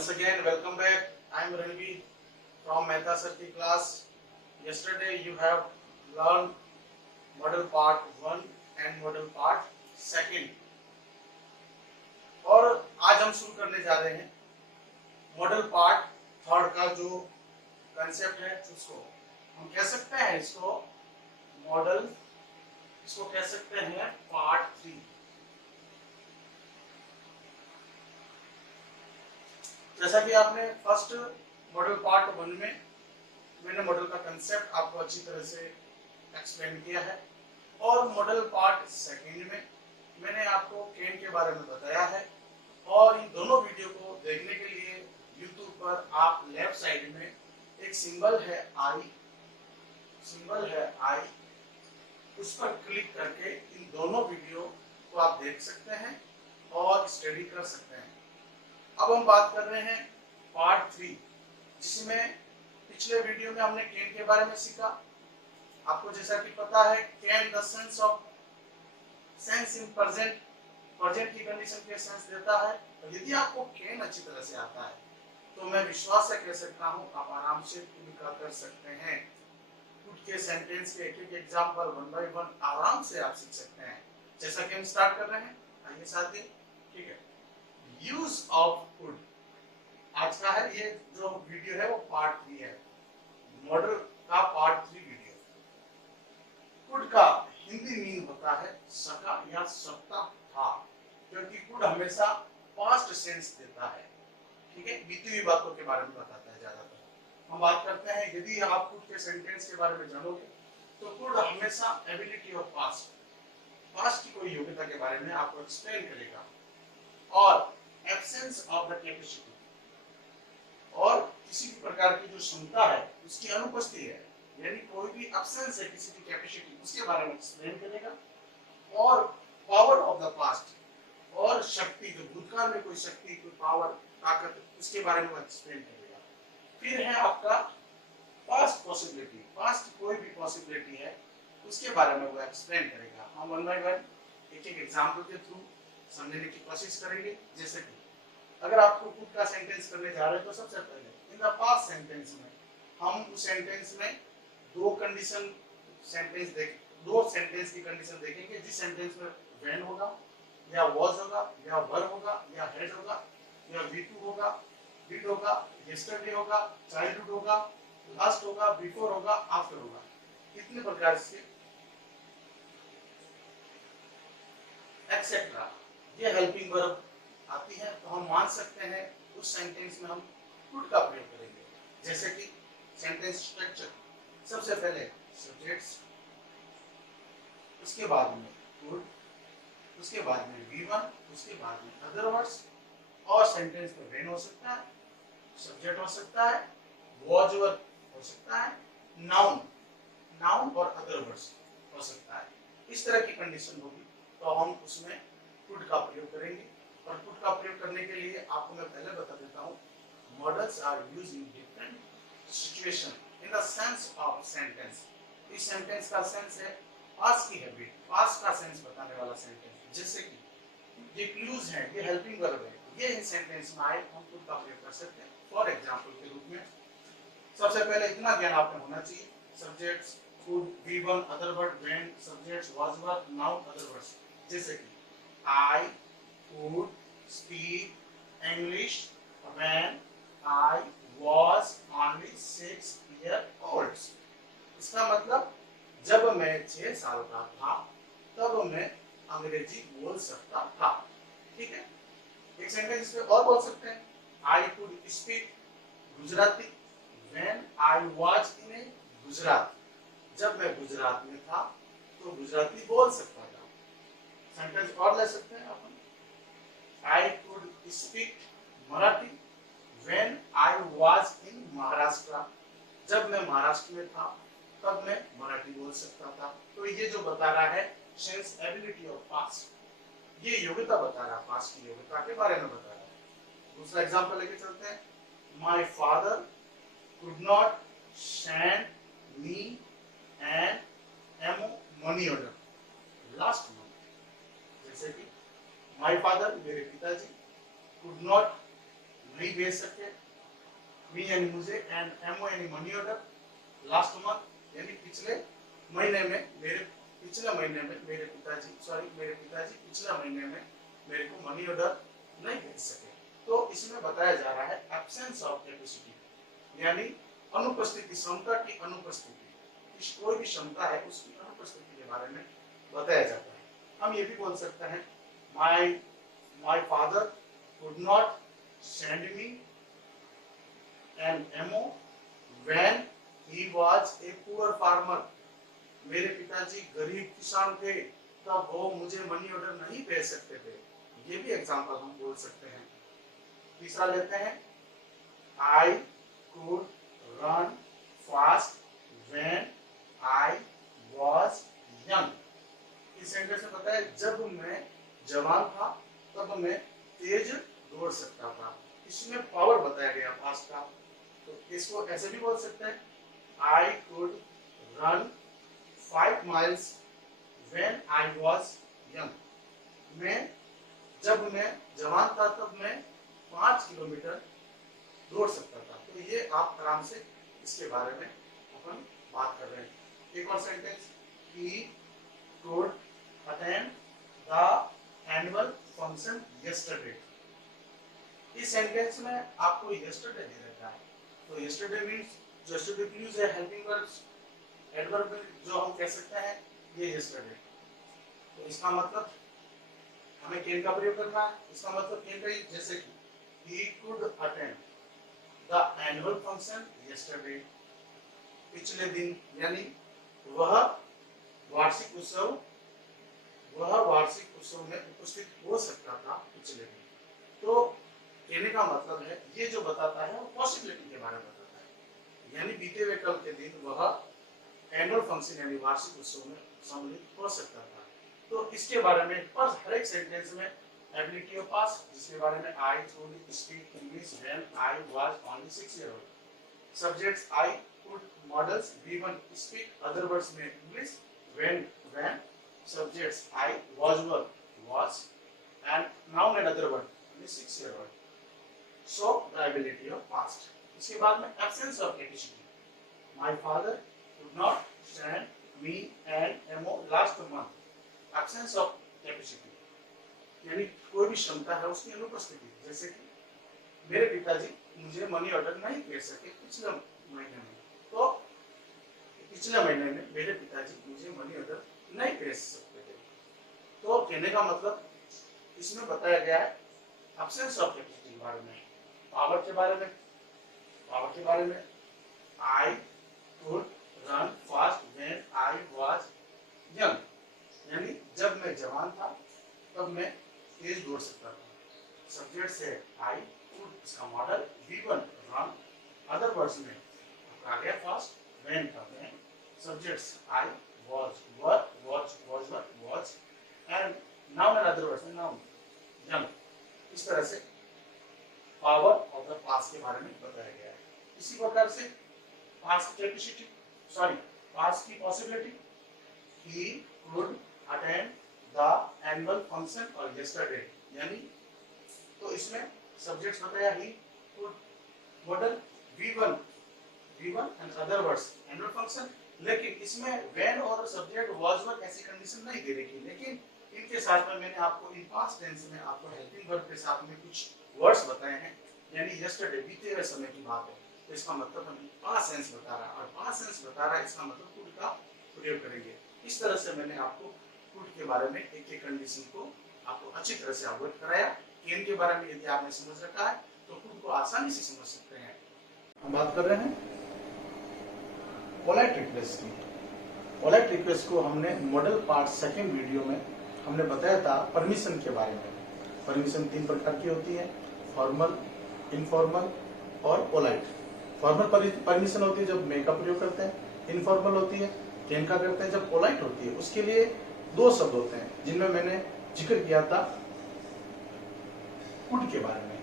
Once again, welcome back. I am Ranvi from Mehta Sir की class. Yesterday you have learned model part 1 and model part 2. और आज हम शुरू करने जा रहे हैं मॉडल पार्ट 3 का जो कंसेप्ट है उसको हम कह सकते हैं इसको मॉडल, इसको कह सकते हैं पार्ट 3। जैसा कि आपने फर्स्ट मॉडल पार्ट 1 में मैंने मॉडल का कंसेप्ट आपको अच्छी तरह से एक्सप्लेन किया है और मॉडल पार्ट 2 में मैंने आपको केन के बारे में बताया है। और इन दोनों वीडियो को देखने के लिए YouTube पर आप लेफ्ट साइड में एक सिंबल है आई, उस पर क्लिक करके इन दोनों वीडियो को आप देख सकते हैं और स्टडी कर सकते हैं। अब हम बात कर रहे हैं पार्ट 3, जिसमें पिछले वीडियो में हमने केन के बारे में सीखा। आपको जैसा कि पता है केन द सेंस इन प्रेजेंट की कंडीशन के सेंस देता है। और यदि आपको केन अच्छी तरह से आता है तो मैं विश्वास से कह सकता हूं आप आराम से लिखा कर सकते हैं। कुड के सेंटेंस के एक एग्जांपल 1 बाय 1 आराम से आप सीख सकते हैं। जैसा कि हम स्टार्ट कर रहे हैं, आइए साथी। ठीक है, यूज ऑफ कुड आज का है। ये जो वीडियो है वो पार्ट 3 है, मॉडल का पार्ट 3 वीडियो। कुड का हिंदी मीन होता है सका या सकता था, क्योंकि कुड हमेशा पास्ट सेंस देता है। ठीक है, बीती हुई बातों के बारे में बताता है ज्यादातर। हम बात करते हैं, यदि आप कुड के सेंटेंस के बारे में जानोगे तो कुड हमेशा एबिलिटी ऑफ पास्ट की कोई योग्यता के बारे में आपको एक्सप्लेन करेगा। और एब्सेंस ऑफ द कैपेसिटी, और किसी भी प्रकार की जो क्षमता है उसकी अनुपस्थिति है, यानी कोई भी एब्सेंस है किसी की कैपेसिटी, उसके बारे में एक्सप्लेन करेगा। और पावर ऑफ द पास्ट, और शक्ति, जो भूतकाल में कोई शक्ति, कोई पावर, ताकत, उसके बारे में एक्सप्लेन करेगा। फिर है आपका पास्ट पॉसिबिलिटी, पास्ट कोई भी पॉसिबिलिटी है उसके बारे में वो एक्सप्लेन करेगा। हम 1 बाय 1 एक एग्जांपल के थ्रू समझने की कोशिश करेंगे। जैसे कि अगर आपको कुड का सेंटेंस करने जा रहे हैं तो सबसे पहले इन द पास्ट सेंटेंस में हम उस सेंटेंस में दो सेंटेंस की कंडीशन देखेंगे। जिस सेंटेंस में व्हेन होगा या वाज होगा या वर होगा या हैड होगा या V2 होगा, डिड होगा, यस्टरडे होगा, चाइल्डहुड होगा, लास्ट होगा, बिफोर होगा, आफ्टर होगा, कितने प्रकार से एक्सेट्रा ये हेल्पिंग वर्ब आती है, तो हम मान सकते हैं उस सेंटेंस में हम कुड का प्रयोग करेंगे। जैसे कि सेंटेंस स्ट्रक्चर, सबसे पहले सब्जेक्ट्स, उसके बाद में कुड, उसके बाद में V1, उसके बाद में अदर वर्ड्स। और सेंटेंस में व्हेन हो सकता है, सब्जेक्ट हो सकता है, वाज वर्ब हो सकता है, नाउन और अदर वर्ड्स हो सकता है। इस तरह की कंडीशन होगी तो हम उसमें कुड का प्रयोग करेंगे। और कुड का प्रयोग करने के लिए आपको मैं पहले बता देता हूँ, modals are used in different situation in the sense of sentence. इस सेंटेंस का सेंस है पास्ट की हैबिट, पास्ट का सेंस बताने वाला सेंटेंस। जैसे कि ये क्लूज है, ये हेल्पिंग वर्ब है, ये इन सेंटेंस में आए हम कुड का प्रयोग कर सकते हैं। फॉर एग्जांपल के रूप में सबसे पहले इतना ज्ञान आप में होना चाहिए, subjects, could, V1, other word, when, subjects, was verb, noun, other words. जैसे कि I could speak English when I was only 6 years old। इसका मतलब जब मैं 6 साल का था तब मैं अंग्रेजी बोल सकता था। ठीक है, एक सेंटेंस इसमें और बोल सकते हैं, I could speak Gujarati when I was in Gujarat, जब मैं गुजरात में था तो गुजराती बोल सकता था। सेंटेंस और ले सकते हैं अपन, I could speak Marathi when I was in Maharashtra, जब मैं महाराष्ट्र में था तब मैं मराठी बोल सकता था। तो ये जो बता रहा है सेंस एबिलिटी ऑफ पास्ट, ये योग्यता बता रहा है, पास्ट की योग्यता के बारे में बता रहा है। दूसरा एग्जांपल लेके चलते हैं, My father could not send me an money order last month। जैसे कि माय फादर, मेरे पिताजी, कुड नॉट नहीं भेज सके, मी यानी मुझे, एंड एमओ यानी मनी ऑर्डर, लास्ट मंथ यानी पिछले महीने में मेरे पिताजी पिछले महीने में मेरे को मनी ऑर्डर नहीं भेज सके। तो इसमें बताया जा रहा है एब्सेंस ऑफ कैपेसिटी यानी अनुपस्थिति, क्षमता की अनुपस्थिति, कोई भी क्षमता है उसकी अनुपस्थिति के बारे में बताया जाता है। हम ये भी बोल सकते हैं my father could not send me an MO when he was a poor farmer. मेरे पिताजी गरीब किसान थे तब वो मुझे मनी ऑर्डर नहीं भेज सकते थे। ये भी एग्जांपल हम बोल सकते हैं। तीसरा लेते हैं, I could run fast when I was young. इस सेंटेंस में बताया जब मैं जवान था तब मैं तेज दौड़ सकता था। इसमें पावर बताया गया फास्ट का, तो इसको ऐसे भी बोल सकते हैं, I could run 5 miles when I was young। जब मैं जवान था तब मैं 5 किलोमीटर दौड़ सकता था। तो ये आप आराम से इसके बारे में अपन बात कर रहे हैं। एक और sentence, he could attend the annual function yesterday। इस सेंटेंस में आपको yesterday दे रखा है, तो yesterday means yesterday की यूज है हेल्पिंग वर्ब्स, एडवर्ब जो हम कह सकते हैं ये yesterday। तो इसका मतलब हमें कैन का प्रयोग करना है। इसका मतलब कैन का, जैसे कि he could attend the annual function yesterday, पिछले दिन, यानी वह वार्षिक उत्सव में उपस्थित हो सकता था पिछले दिन। तो कहने का मतलब है ये जो बताता है वो पॉसिबिलिटी के बारे में बताता है, यानी बीते हुए कल के दिन वह एनुअल फंक्शन यानी वार्षिक उत्सव में सम्मिलित हो सकता था। तो इसके बारे में हर एक सेंटेंस में एबिलिटी ऑफ पास्ट, जिसके बारे में I could speak English when I was only 6 years old। Subjects I could, models V1 speak other words में English when subjects I was and noun and other word only 6 years old। So the ability of past। इसके बाद में absence of capacity, my father could not send me an memo last month। absence of capacity यानी कोई भी क्षमता है उसकी अनुपस्थिति, जैसे कि मेरे पिताजी मुझे मनी ऑर्डर नहीं भेज सके पिछले महीने में। तो पिछले महीने में मेरे पिताजी मुझे मनी ऑर्डर नहीं भेज सकते थे। तो कहने का मतलब इसमें बताया गया है एब्सेंस ऑफ कैपेसिटी के बारे में। पावर के बारे में I could run fast when I was young, यानी जब मैं जवान था तब मैं तेज दौड़ सकता था। सब्जेक्ट है आई कुड, इसका model V1 run, other words में आ गया फास्ट, व्हेन का when, subjects I was and noun and other words में noun young। इस तरह से पावर ऑफ द पास्ट के बारे में बताया गया है। इसी प्रकार से पास्ट की कैपेसिटी, पास्ट की possibility, he could attend the annual function और yesterday, यानी तो इसमें सब्जेक्ट्स बताया he could, model V1 and other words annual function। लेकिन इसमें when और सब्जेक्ट was वर ऐसी कंडीशन नहीं दे रखी, लेकिन इनके साथ में मैंने आपको इन पास्ट टेंस में आपको हेल्पिंग वर्ब के साथ में कुछ वर्ड्स बताए हैं, यानी यस्टरडे बीते हुए समय की बात है, तो इसका मतलब हमें पास्ट टेंस बता रहा है, और पास्ट टेंस बता रहा है इसका मतलब कुड का प्रयोग करेंगे। इस तरह से मैंने आपको कुड के बारे में एक एक कंडीशन को आपको अच्छी तरह से अवगत कराया। कैन के बारे में यदि आपने समझ रखा है तो कुड को आसानी से समझ सकते हैं। हम बात कर रहे हैं पोलाइट रिक्वेस्ट की। पोलाइट रिक्वेस्ट को हमने मॉडल पार्ट सेकंड वीडियो में हमने बताया था परमिशन के बारे में। परमिशन 3 प्रकार की होती है, फॉर्मल, इनफॉर्मल और पोलाइट। फॉर्मल परमिशन होती है जब मे का प्रयोग करते हैं, इनफॉर्मल होती है कैन का करते हैं, जब पोलाइट होती है उसके लिए 2 शब्द होते हैं जिनमें मैंने जिक्र किया था कुड के बारे में,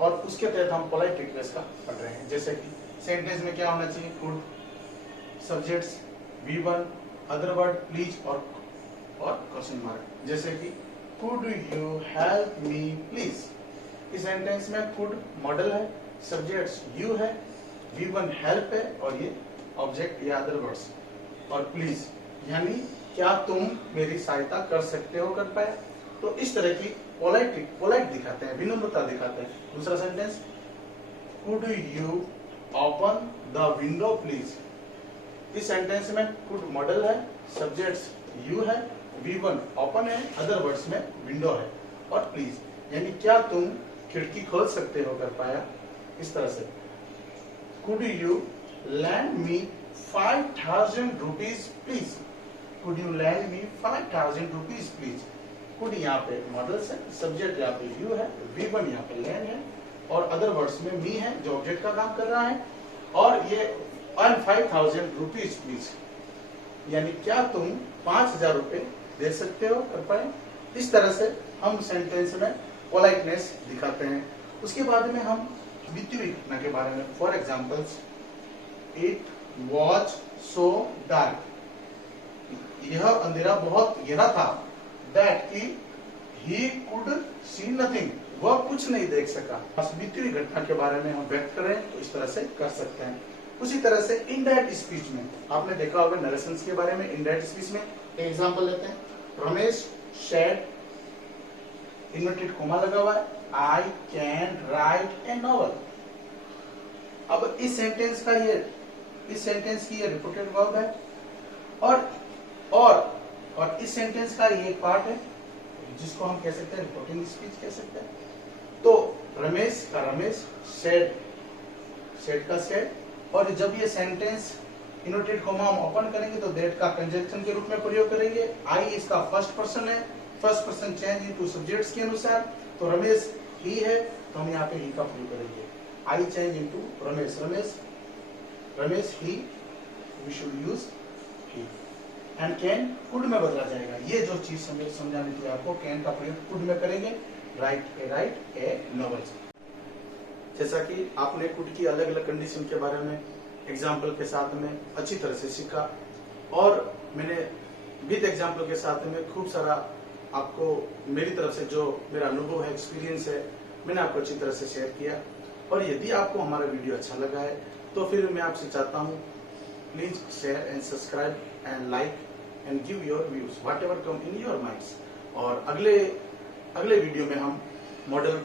और उसके तहत हम पोलाइट रिक्वेस्ट का पढ़ रहे हैं। जैसे कि सेंटेंस में क्या होना चाहिए, could, subjects V1, other word please और क्वेश्चन मार्क। जैसे कि could you help me please, इस सेंटेंस में कुड मॉडल है, सब्जेक्ट्स यू है, V1 हेल्प है और ये ऑब्जेक्ट या अदर वर्ड्स, और प्लीज यानी क्या तुम मेरी सहायता कर सकते हो, कर पाए। तो इस तरह की पोलाइट दिखाते हैं, विनम्रता दिखाते हैं। दूसरा sentence, could you open the window please. इस सेंटेंस में कुड मॉडल है, सब्जेक्ट्स यू है, V1 ओपन है, अदर वर्ड्स में विंडो है, और प्लीज यानी क्या तुम खिड़की खोल सकते हो, कर पाया। इस तरह से could you land me 5000 rupees please. Could you land me 5000 rupees please. Could यहाँ पे मॉडल है, सब्जेक्ट यहाँ पे यू है, V1 यहाँ पे लैंड है, और अदर वर्ड्स में मी है जो ऑब्जेक्ट का काम कर रहा है, और ये अर्न 5000 रुपीज प्लीज यानी क्या तुम 5000 रुपए दे सकते हो, कर पाए। इस तरह से हम सेंटेंस में पोलाइटनेस दिखाते हैं। उसके बाद में हम वित्तीय घटना के बारे में, for examples, it was so dark. यह अंधेरा बहुत गहरा था, दैट की ही कुड सी नथिंग, वह कुछ नहीं देख सका। बस वित्तीय घटना के बारे में हम व्यक्त करें तो इस तरह से कर सकते हैं। उसी तरह से इनडायरेक्ट स्पीच में आपने देखा होगा नरेशंस के बारे में। इनडायरेक्ट स्पीच में एग्जांपल लेते हैं, रमेश शेड, इन्वर्टेड कोमा लगा हुआ है, I can write A novel. अब इस सेंटेंस की ये रिपोर्टेड वर्ब है, और इस सेंटेंस का ये पार्ट है जिसको हम कह सकते हैं रिपोर्टिंग स्पीच कह सकते हैं। तो रमेश का रमेश, शेड का शेड, और जब ये सेंटेंस इन्वर्टेड कोमा हम ओपन करेंगे तो दैट का कंजंक्शन के रूप में प्रयोग करेंगे। आई इसका फर्स्ट पर्सन है, first person change into subjects के अनुसार, तो रमेश ही है तो हम यहाँ पे ही का प्रयोग करेंगे। I change into Ramesh, Ramesh he, we should use he. And can could में बदला जाएगा। ये जो चीज समझानी थी आपको, कैन का प्रयोग कुड में करेंगे, राइट ए नॉवेल। जैसा कि आपने कुड की अलग अलग कंडीशन के बारे में एग्जाम्पल के साथ में अच्छी तरह से सीखा, और मैंने विद एग्जाम्पल के साथ में खूब सारा आपको मेरी तरफ से जो मेरा अनुभव है, एक्सपीरियंस है, मैंने आपको अच्छी तरह से शेयर किया। और यदि आपको हमारा वीडियो अच्छा लगा है तो फिर मैं आपसे चाहता हूँ, please share and subscribe and like and give your views what ever come in your minds. और अगले वीडियो में हम मॉडल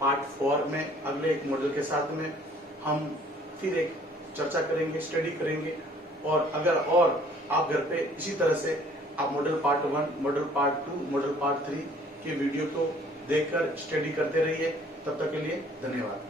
पार्ट 4 में अगले एक मॉडल के साथ में हम फिर एक चर्चा करेंगे, स्टडी करेंगे। और अगर और आप घर पे इसी तरह से आप model part 1, model part 2, model part 3 के वीडियो को देखकर स्टडी करते रहिए। तब तक के लिए धन्यवाद।